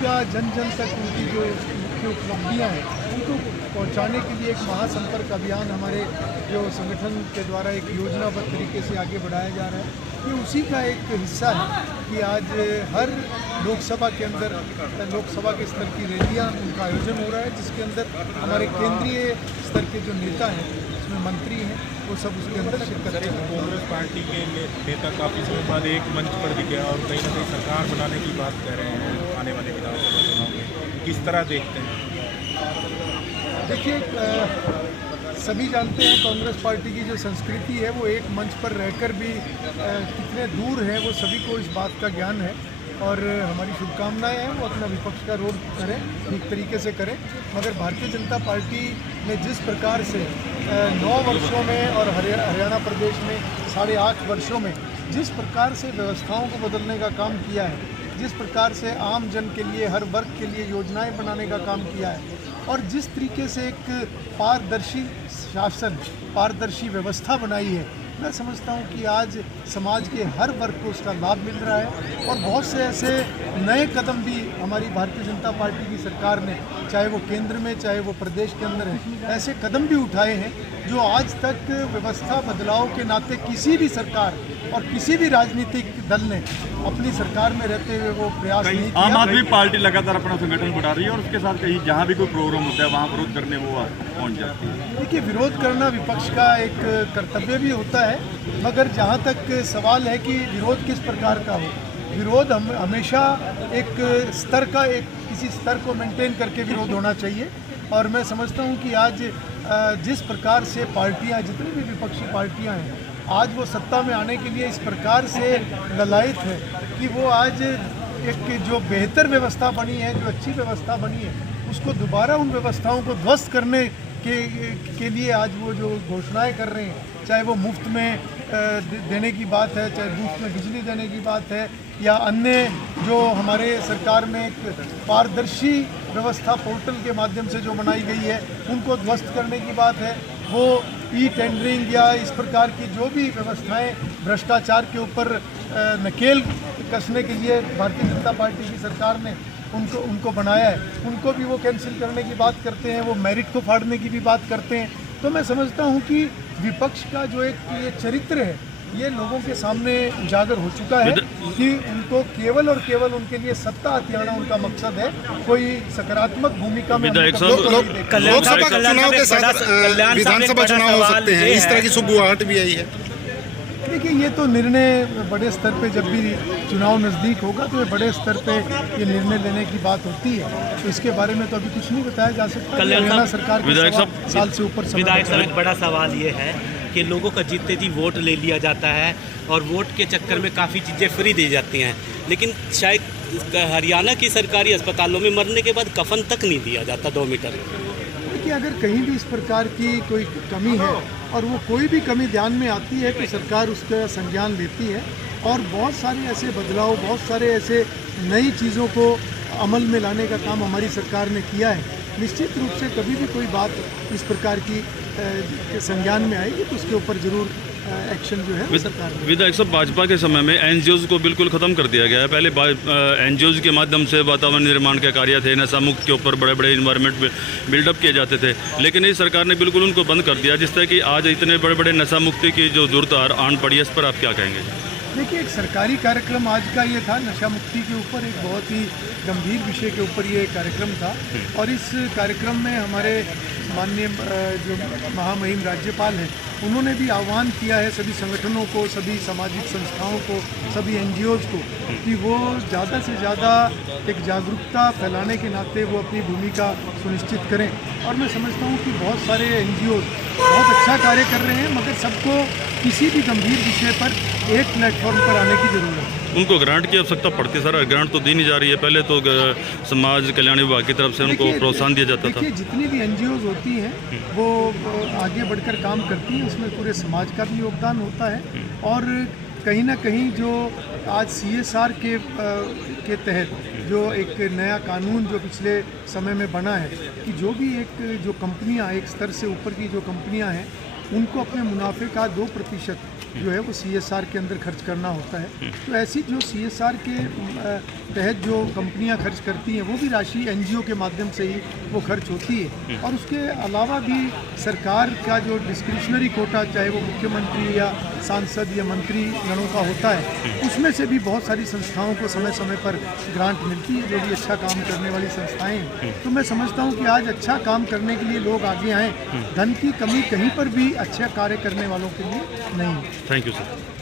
का जन जन तक उनकी जो मुख्य उपलब्धियाँ हैं उनको पहुंचाने के लिए एक महासंपर्क अभियान हमारे जो संगठन के द्वारा एक योजनाबद्ध तरीके से आगे बढ़ाया जा रहा है। ये उसी का एक हिस्सा है कि आज हर लोकसभा के अंदर लोकसभा के स्तर की रैलियाँ उनका आयोजन हो रहा है, जिसके अंदर हमारे केंद्रीय स्तर के जो नेता हैं, उसमें मंत्री हैं, वो सब उसके अंदर शिरकत करें। कांग्रेस पार्टी के नेता काफ़ी समय बाद एक मंच पर दिखे और कहीं ना कहीं सरकार बनाने की बात कर रहे हैं आने वाले विधानसभा चुनाव में, किस तरह देखते हैं? देखिए, सभी जानते हैं कांग्रेस पार्टी की जो संस्कृति है वो एक मंच पर रहकर भी कितने दूर है वो सभी को इस बात का ज्ञान है, और हमारी शुभकामनाएं हैं वो अपना विपक्ष का रोल करें, ठीक तरीके से करें। मगर भारतीय जनता पार्टी ने जिस प्रकार से 9 वर्षों में और हरियाणा प्रदेश में 8.5 वर्षों में जिस प्रकार से व्यवस्थाओं को बदलने का काम किया है, जिस प्रकार से आम जन के लिए, हर वर्ग के लिए योजनाएं बनाने का काम किया है, और जिस तरीके से एक पारदर्शी शासन, पारदर्शी व्यवस्था बनाई है, मैं समझता हूं कि आज समाज के हर वर्ग को उसका लाभ मिल रहा है। और बहुत से ऐसे नए कदम भी हमारी भारतीय जनता पार्टी की सरकार ने, चाहे वो केंद्र में चाहे वो प्रदेश के अंदर है, ऐसे कदम भी उठाए हैं जो आज तक व्यवस्था बदलाव के नाते किसी भी सरकार और किसी भी राजनीतिक दल ने अपनी सरकार में रहते हुए वो प्रयास नहीं किया। आम आदमी पार्टी लगातार अपना संगठन बढ़ा रही है और उसके साथ कहीं जहाँ भी कोई प्रोग्राम होता है वहाँ विरोध करने वो पहुँच जाती है। देखिए, विरोध करना विपक्ष का एक कर्तव्य भी होता है, मगर जहाँ तक सवाल है कि विरोध किस प्रकार का हो, विरोध हमेशा एक स्तर का, एक किसी स्तर को मेंटेन करके विरोध होना चाहिए। और मैं समझता हूँ कि आज जिस प्रकार से पार्टियाँ, जितनी भी विपक्षी पार्टियाँ हैं, आज वो सत्ता में आने के लिए इस प्रकार से ललायत है कि वो आज एक जो बेहतर व्यवस्था बनी है, जो अच्छी व्यवस्था बनी है, उसको दोबारा उन व्यवस्थाओं को ध्वस्त करने के लिए आज वो जो घोषणाएं कर रहे हैं, चाहे वो मुफ्त में देने की बात है, चाहे मुफ्त में बिजली देने की बात है, या अन्य जो हमारे सरकार में एक पारदर्शी व्यवस्था पोर्टल के माध्यम से जो बनाई गई है उनको ध्वस्त करने की बात है, वो ई टेंडरिंग या इस प्रकार की जो भी व्यवस्थाएं भ्रष्टाचार के ऊपर नकेल कसने के लिए भारतीय जनता पार्टी की सरकार ने उनको बनाया है, उनको भी वो कैंसिल करने की बात करते हैं, वो मेरिट को फाड़ने की भी बात करते हैं। तो मैं समझता हूँ कि विपक्ष का जो एक ये चरित्र है, ये लोगों के सामने उजागर हो चुका है कि उनको केवल और केवल उनके लिए सत्ता हथियाना उनका मकसद है, कोई सकारात्मक भूमिका में लोकसभा चुनाव के साथ विधानसभा चुनाव हो सकते हैं, इस तरह की सुबुआहट भी आई है। देखिए, ये तो निर्णय बड़े स्तर पे, जब भी चुनाव नज़दीक होगा तो ये बड़े स्तर पे ये निर्णय लेने की बात होती है, तो इसके बारे में तो अभी कुछ नहीं बताया जा सकता। हरियाणा सरकार के साल से ऊपर विधायक साहब, एक बड़ा सवाल ये है कि लोगों का जीतते जी वोट ले लिया जाता है और वोट के चक्कर में काफ़ी चीज़ें फ्री दी जाती हैं, लेकिन शायद हरियाणा की सरकारी अस्पतालों में मरने के बाद कफन तक नहीं दिया जाता 2 मीटर। देखिए, अगर कहीं भी इस प्रकार की कोई कमी है और वो कोई भी कमी ध्यान में आती है तो सरकार उसका संज्ञान लेती है, और बहुत सारे ऐसे बदलाव, बहुत सारे ऐसे नई चीज़ों को अमल में लाने का काम हमारी सरकार ने किया है। निश्चित रूप से कभी भी कोई बात इस प्रकार की संज्ञान में आएगी तो उसके ऊपर जरूर एक्शन जो है सरकार ने। विधायक साहब, भाजपा के समय में एनजीओज को बिल्कुल ख़त्म कर दिया गया है। पहले एनजीओज के माध्यम से वातावरण निर्माण के कार्य थे, नशा मुक्त के ऊपर बड़े बड़े इन्वायरमेंट बिल्डअप किए जाते थे, लेकिन इस सरकार ने बिल्कुल उनको बंद कर दिया, जिससे कि आज इतने बड़े बड़े नशा मुक्ति की जो दुर्धार आन पड़ी है, इस पर आप क्या कहेंगे? देखिए, एक सरकारी कार्यक्रम आज का ये था, नशा मुक्ति के ऊपर एक बहुत ही गंभीर विषय के ऊपर ये कार्यक्रम था, और इस कार्यक्रम में हमारे माननीय जो महामहिम राज्यपाल हैं, उन्होंने भी आह्वान किया है सभी संगठनों को, सभी सामाजिक संस्थाओं को, सभी एनजीओज को कि वो ज़्यादा से ज़्यादा एक जागरूकता फैलाने के नाते वो अपनी भूमिका सुनिश्चित करें। और मैं समझता हूँ कि बहुत सारे एनजीओज बहुत अच्छा कार्य कर रहे हैं, मगर सबको किसी भी गंभीर विषय पर एक प्लेटफॉर्म पर आने की ज़रूरत है। उनको ग्रांट की आवश्यकता पड़ती है सर, ग्रांट तो दी नहीं जा रही है, पहले तो समाज कल्याण विभाग की तरफ से उनको प्रोत्साहन दिया जाता था। जितनी भी एनजीओज होती हैं वो आगे बढ़कर काम करती हैं, उसमें पूरे समाज का भी योगदान होता है, और कहीं ना कहीं जो आज CSR के तहत जो एक नया कानून जो पिछले समय में बना है कि जो भी एक जो कंपनियां, एक स्तर से ऊपर की जो कंपनियां हैं, उनको अपने मुनाफे का 2% जो है वो CSR के अंदर खर्च करना होता है। तो ऐसी जो CSR के तहत जो कंपनियां खर्च करती हैं वो भी राशि NGO के माध्यम से ही वो खर्च होती है। और उसके अलावा भी सरकार का जो डिस्क्रिशनरी कोटा, चाहे वो मुख्यमंत्री या सांसद या मंत्री गणों का होता है, उसमें से भी बहुत सारी संस्थाओं को समय समय पर ग्रांट मिलती है, जो भी अच्छा काम करने वाली संस्थाएं हैं। तो मैं समझता हूँ कि आज अच्छा काम करने के लिए लोग आगे आएँ। धन की कमी कहीं पर भी अच्छा कार्य करने वालों के लिए नहीं है। Thank you sir.